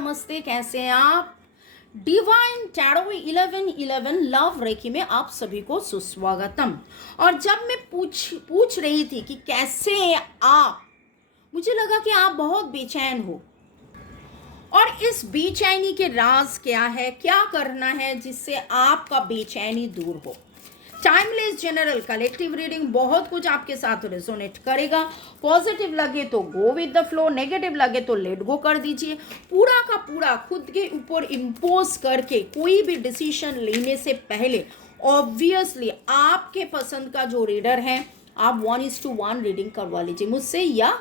नमस्ते, कैसे हैं आप। डिवाइन टैरो 1111 लव रेकी में आप सभी को सुस्वागतम। और जब मैं पूछ रही थी कि कैसे हैं आप, मुझे लगा कि आप बहुत बेचैन हो। और इस बेचैनी के राज क्या है, क्या करना है जिससे आपका बेचैनी दूर हो। टाइमलेस जनरल कलेक्टिव रीडिंग बहुत कुछ आपके साथ रेजोनेट करेगा। पॉजिटिव लगे तो go with the flow, negative लगे तो लेट गो कर दीजिए। पूरा का पूरा खुद के ऊपर इम्पोज करके कोई भी डिसीजन लेने से पहले ऑब्वियसली आपके पसंद का जो रीडर है आप 1:1 रीडिंग करवा लीजिए मुझसे या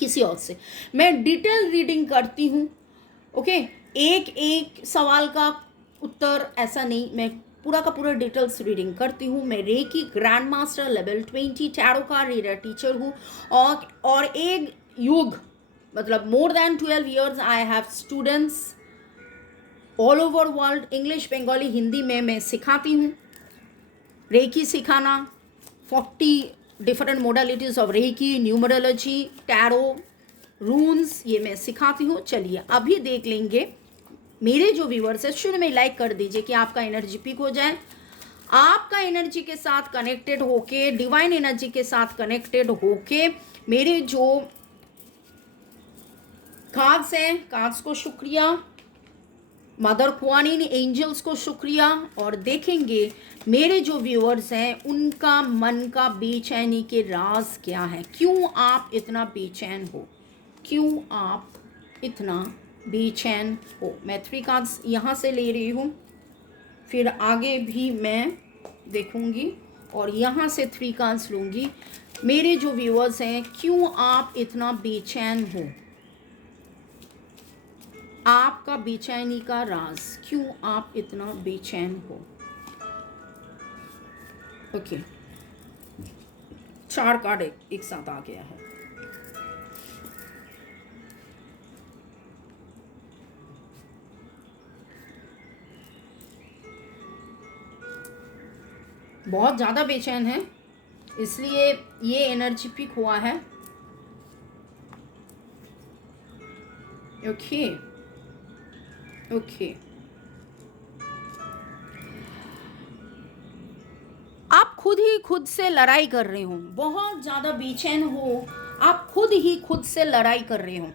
किसी और से। मैं डिटेल रीडिंग करती हूँ, ओके। एक एक सवाल का उत्तर ऐसा नहीं, मैं पूरा का पूरा डिटेल्स रीडिंग करती हूँ। मैं Reiki grand master level 20 tarot का रीडर टीचर हूँ और एक युग मतलब more than 12 years I have students all over world. English, Bengali, Hindi में मैं सिखाती हूँ। रेकी सिखाना 40 different modalities of Reiki, numerology, tarot, runes, ये मैं सिखाती हूँ। चलिए अभी देख लेंगे। मेरे जो व्यूअर्स है शुरू में लाइक कर दीजिए कि आपका एनर्जी पिक हो जाए। आपका एनर्जी के साथ कनेक्टेड होके, डिवाइन एनर्जी के साथ कनेक्टेड होके मेरे जो कार्ड्स हैं, कार्ड्स को शुक्रिया, मदर क्वानिन एंजल्स को शुक्रिया। और देखेंगे मेरे जो व्यूअर्स हैं उनका मन का बेचैनी के राज क्या है। क्यों आप इतना बेचैन हो, क्यों आप इतना बेचैन हो। मैं 3 कार्ड्स यहाँ से ले रही हूँ, फिर आगे भी मैं देखूँगी और यहाँ से 3 कार्ड्स लूँगी। मेरे जो व्यूअर्स हैं क्यों आप इतना बेचैन हो, आपका बेचैनी का राज, क्यों आप इतना बेचैन हो। ओके, 4 कार्ड एक साथ आ गया है। बहुत ज़्यादा बेचैन है इसलिए ये एनर्जी पिक हुआ है। ओके ओके, आप खुद ही खुद से लड़ाई कर रहे हो, बहुत ज़्यादा बेचैन हो, आप खुद ही खुद से लड़ाई कर रहे हो।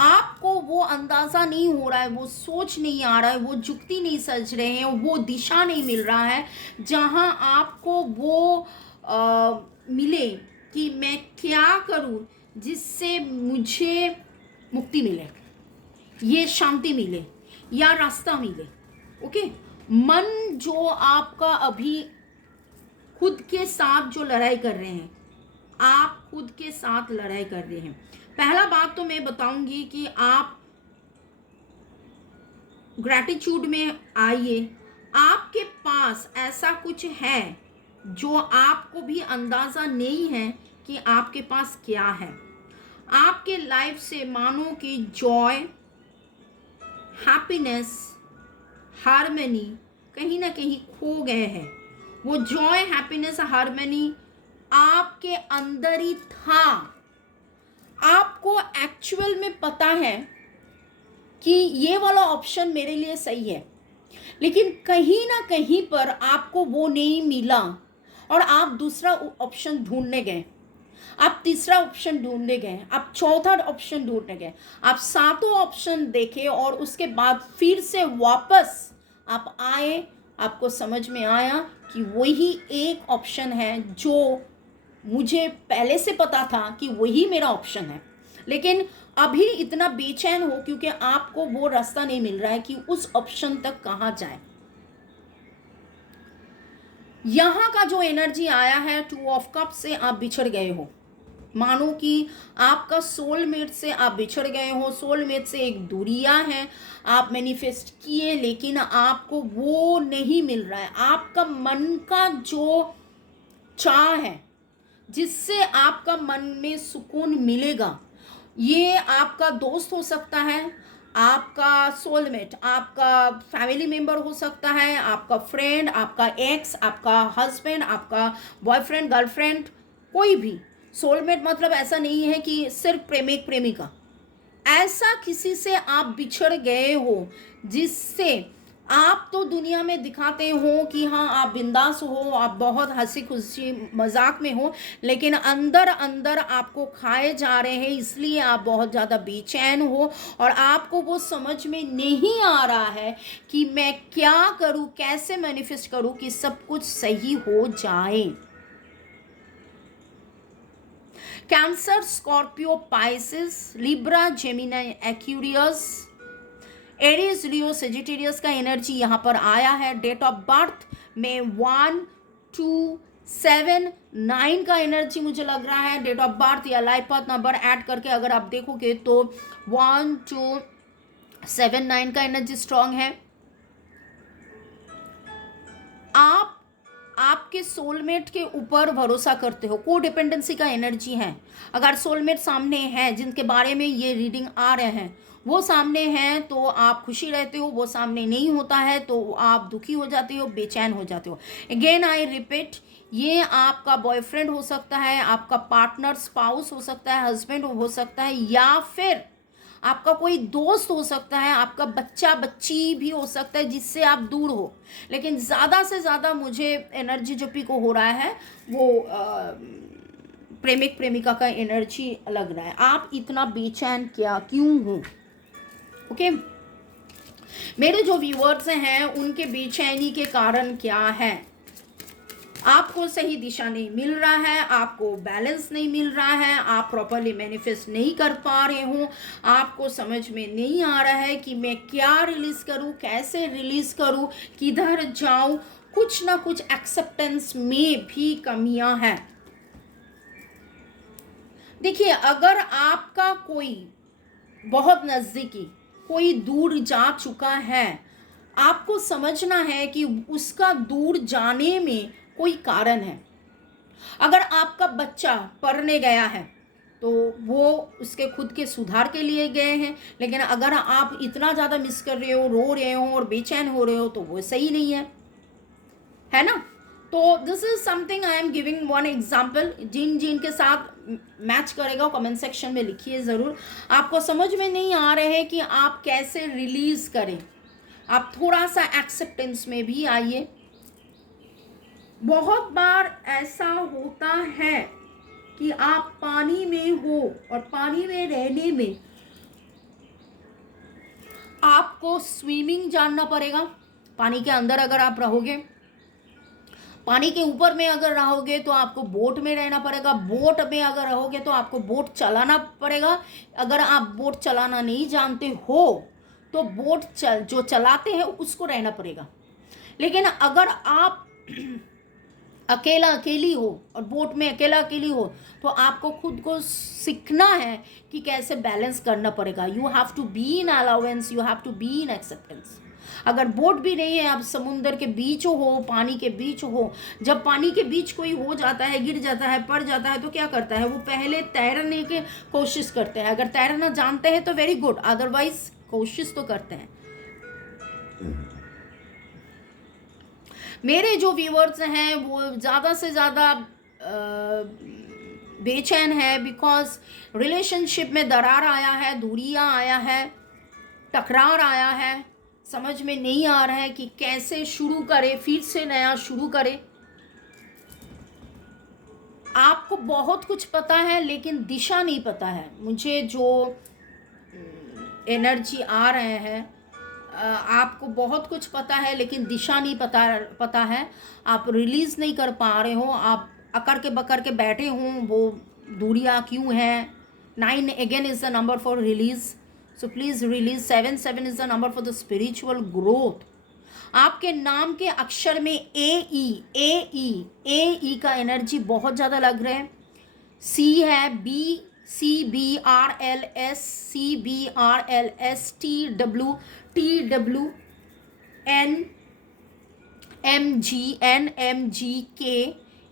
आपको वो अंदाज़ा नहीं हो रहा है, वो सोच नहीं आ रहा है, वो जुक्ति नहीं सज रहे हैं, वो दिशा नहीं मिल रहा है जहाँ आपको वो मिले कि मैं क्या करूँ जिससे मुझे मुक्ति मिले, ये शांति मिले या रास्ता मिले। ओके, मन जो आपका अभी खुद के साथ जो लड़ाई कर रहे हैं, आप खुद के साथ लड़ाई कर रहे हैं। पहला बात तो मैं बताऊंगी कि आप ग्रैटिट्यूड में आइए। आपके पास ऐसा कुछ है जो आपको भी अंदाज़ा नहीं है कि आपके पास क्या है। आपके लाइफ से मानो कि जॉय, हैप्पीनेस, हार्मनी कहीं ना कहीं खो गए हैं। वो जॉय, हैप्पीनेस, हार्मनी आपके अंदर ही था। आपको एक्चुअल में पता है कि ये वाला ऑप्शन मेरे लिए सही है, लेकिन कहीं ना कहीं पर आपको वो नहीं मिला और आप दूसरा ऑप्शन ढूंढने गए, आप तीसरा ऑप्शन ढूंढने गए, आप चौथा ऑप्शन ढूंढने गए, आप 7वां ऑप्शन देखे और उसके बाद फिर से वापस आप आए। आपको समझ में आया कि वही एक ऑप्शन है जो मुझे पहले से पता था कि वही मेरा ऑप्शन है, लेकिन अभी इतना बेचैन हो क्योंकि आपको वो रास्ता नहीं मिल रहा है कि उस ऑप्शन तक कहाँ जाए। यहाँ का जो एनर्जी आया है 2 ऑफ कप से आप बिछड़ गए हो, मानो कि आपका सोलमेट से आप बिछड़ गए हो। सोलमेट से एक दूरियां हैं, आप मैनिफेस्ट किए लेकिन आपको वो नहीं मिल रहा है। आपका मन का जो चाह है जिससे आपका मन में सुकून मिलेगा, ये आपका दोस्त हो सकता है, आपका सोलमेट, आपका फैमिली मेंबर हो सकता है, आपका फ्रेंड, आपका एक्स, आपका हस्बैंड, आपका बॉयफ्रेंड, गर्लफ्रेंड, कोई भी। सोलमेट मतलब ऐसा नहीं है कि सिर्फ प्रेमिक प्रेमिका, ऐसा किसी से आप बिछड़ गए हो जिससे आप तो दुनिया में दिखाते हो कि हाँ आप बिंदास हो, आप बहुत हंसी खुशी मजाक में हो, लेकिन अंदर अंदर आपको खाए जा रहे हैं, इसलिए आप बहुत ज़्यादा बेचैन हो और आपको वो समझ में नहीं आ रहा है कि मैं क्या करूँ, कैसे मैनिफेस्ट करूँ कि सब कुछ सही हो जाए। Cancer, Scorpio, Pisces, Libra, Gemini, Aquarius, Aries, Leo, Sagittarius का एनर्जी यहाँ पर आया है। डेट ऑफ बर्थ में 1, 2, 7, 9 का एनर्जी मुझे लग रहा है। डेट ऑफ बर्थ या लाइफ पाथ नंबर ऐड करके अगर आप देखोगे तो 1, 2, 7, 9 का एनर्जी स्ट्रांग है। आप आपके सोलमेट के ऊपर भरोसा करते हो, को डिपेंडेंसी का एनर्जी है। अगर सोलमेट सामने है जिनके बारे में ये रीडिंग आ रहे हैं, वो सामने हैं तो आप खुशी रहते हो, वो सामने नहीं होता है तो आप दुखी हो जाते हो, बेचैन हो जाते हो। अगेन आई रिपीट, ये आपका बॉयफ्रेंड हो सकता है, आपका पार्टनर स्पाउस हो सकता है, हस्बैंड हो सकता है, या फिर आपका कोई दोस्त हो सकता है, आपका बच्चा बच्ची भी हो सकता है जिससे आप दूर हो। लेकिन ज़्यादा से ज़्यादा मुझे एनर्जी जो पिक हो रहा है वो प्रेमिक प्रेमिका का एनर्जी लग रहा है। आप इतना बेचैन क्यों हो? ओके, मेरे जो व्यूअर्स हैं उनके बेचैनी के कारण क्या है? आपको सही दिशा नहीं मिल रहा है, आपको बैलेंस नहीं मिल रहा है, आप प्रॉपरली मैनिफेस्ट नहीं कर पा रहे हो, आपको समझ में नहीं आ रहा है कि मैं क्या रिलीज करूं, कैसे रिलीज करूं, किधर जाऊं। कुछ ना कुछ एक्सेप्टेंस में भी कमियां हैं। देखिए, अगर आपका कोई बहुत नज़दीकी कोई दूर जा चुका है, आपको समझना है कि उसका दूर जाने में कोई कारण है। अगर आपका बच्चा पढ़ने गया है तो वो उसके खुद के सुधार के लिए गए हैं, लेकिन अगर आप इतना ज़्यादा मिस कर रहे हो, रो रहे हो और बेचैन हो रहे हो तो वो सही नहीं है ना? तो this is something I am giving one example. जिन जिन के साथ मैच करेगा कमेंट सेक्शन में लिखिए ज़रूर। आपको समझ में नहीं आ रहे हैं कि आप कैसे रिलीज करें, आप थोड़ा सा एक्सेप्टेंस में भी आइए। बहुत बार ऐसा होता है कि आप पानी में हो और पानी में रहने में आपको स्विमिंग जानना पड़ेगा। पानी के अंदर अगर आप रहोगे, पानी के ऊपर में अगर रहोगे तो आपको बोट में रहना पड़ेगा, बोट में अगर रहोगे तो आपको बोट चलाना पड़ेगा। अगर आप बोट चलाना नहीं जानते हो तो बोट जो चलाते हैं उसको रहना पड़ेगा। लेकिन अगर आप अकेली हो और बोट में अकेली हो तो आपको खुद को सीखना है कि कैसे बैलेंस करना पड़ेगा। You have to be in allowance, you have to be in acceptance. अगर बोट भी नहीं है, आप समुंदर के बीच हो, पानी के बीच हो, जब पानी के बीच कोई हो जाता है, गिर जाता है, पड़ जाता है तो क्या करता है? वो पहले तैरने की कोशिश करते हैं। अगर तैरना जानते हैं तो वेरी गुड, अदरवाइज कोशिश तो करते हैं। मेरे जो व्यूअर्स हैं वो ज़्यादा से ज़्यादा बेचैन है बिकॉज रिलेशनशिप में दरार आया है, दूरियां आया है, टकरार आया है। समझ में नहीं आ रहा है कि कैसे शुरू करें, फिर से नया शुरू करें। आपको बहुत कुछ पता है लेकिन दिशा नहीं पता है। मुझे जो एनर्जी आ रहे हैं, आपको बहुत कुछ पता है लेकिन दिशा नहीं पता है। आप रिलीज़ नहीं कर पा रहे हो, आप अकड़ के बकड़ के बैठे हो। वो दूरियां क्यों हैं? 9 again is the number for release, so please release। 7 is the number for the spiritual growth। आपके नाम के अक्षर में ए ई का एनर्जी बहुत ज़्यादा लग रहा है। सी है, B, CBRLS, CBRLS, TW,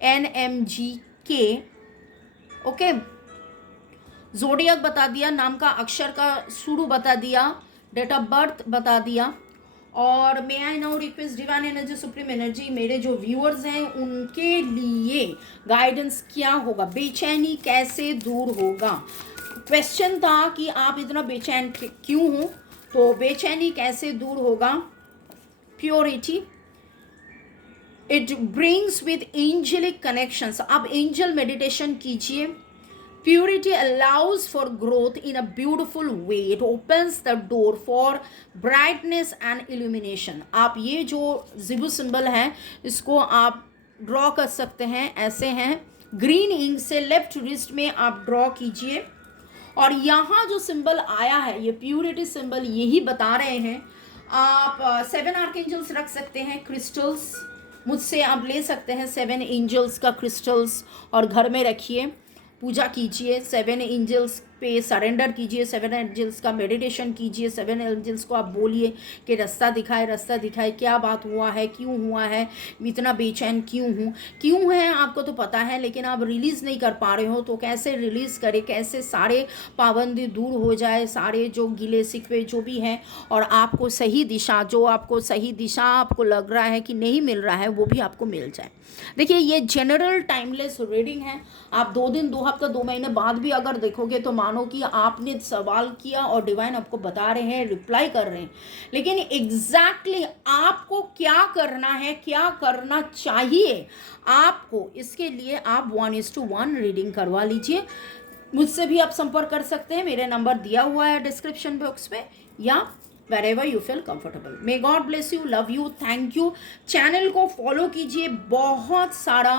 NMGK। Okay, zodiac बता दिया, नाम का अक्षर का शुरू बता दिया, डेट ऑफ बर्थ बता दिया। और may I now request divine energy, supreme energy, मेरे जो व्यूअर्स हैं उनके लिए गाइडेंस क्या होगा, बेचैनी कैसे दूर होगा, क्वेश्चन था कि आप इतना बेचैन क्यों हो, तो बेचैनी कैसे दूर होगा? Purity, it brings with angelic connections. आप एंजल मेडिटेशन कीजिए। Purity allows for growth in a beautiful way, it opens the door for brightness and illumination. आप ये जो जिबू सिंबल है इसको आप ड्रॉ कर सकते हैं, ऐसे हैं। ग्रीन इंक से लेफ्ट रिस्ट में आप ड्रॉ कीजिए, और यहाँ जो सिंबल आया है ये प्यूरिटी सिंबल यही बता रहे हैं। आप 7 आर्कएंजल्स रख सकते हैं, क्रिस्टल्स मुझसे आप ले सकते हैं 7 एंजल्स का क्रिस्टल्स, और घर में रखिए, पूजा कीजिए, 7 एंजल्स पे सरेंडर कीजिए, 7 एंजल्स का मेडिटेशन कीजिए। 7 एंजल्स को आप बोलिए कि रास्ता दिखाए, रास्ता दिखाए, क्या बात हुआ है, क्यों हुआ है, इतना बेचैन क्यों है आपको तो पता है, लेकिन आप रिलीज़ नहीं कर पा रहे हो, तो कैसे रिलीज़ करें, कैसे सारे पाबंदी दूर हो जाए, सारे जो गिले शिकवे जो भी हैं, और आपको सही दिशा, जो आपको सही दिशा आपको लग रहा है कि नहीं मिल रहा है, वो भी आपको मिल जाए। देखिए ये जनरल टाइमलेस रीडिंग है। आप 2 दिन, 2 हफ्ता, 2 महीने बाद भी अगर देखोगे तो मानो कि आपने सवाल किया और डिवाइन आपको बता रहे हैं, रिप्लाई कर रहे हैं, लेकिन एग्जैक्टली आपको क्या करना है, क्या करना चाहिए आपको, इसके लिए आप 1:1 रीडिंग करवा लीजिए। मुझसे भी आप संपर्क कर सकते हैं, मेरा नंबर दिया हुआ है डिस्क्रिप्शन बॉक्स में, या wherever you feel comfortable. May God bless you, love you, thank you. Channel को फॉलो कीजिए, बहुत सारा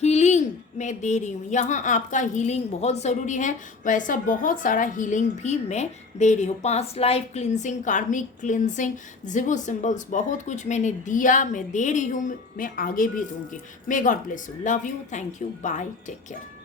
हीलिंग मैं दे रही हूँ यहाँ, आपका हीलिंग बहुत ज़रूरी है, वैसा बहुत सारा हीलिंग भी मैं दे रही हूँ। पास्ट लाइफ क्लिनजिंग, कार्मिक क्लिनजिंग, जिबू सिंबल्स, बहुत कुछ मैंने दिया, मैं दे रही हूँ, मैं आगे भी दूँगी। May God bless you, love you, thank you, bye, take care.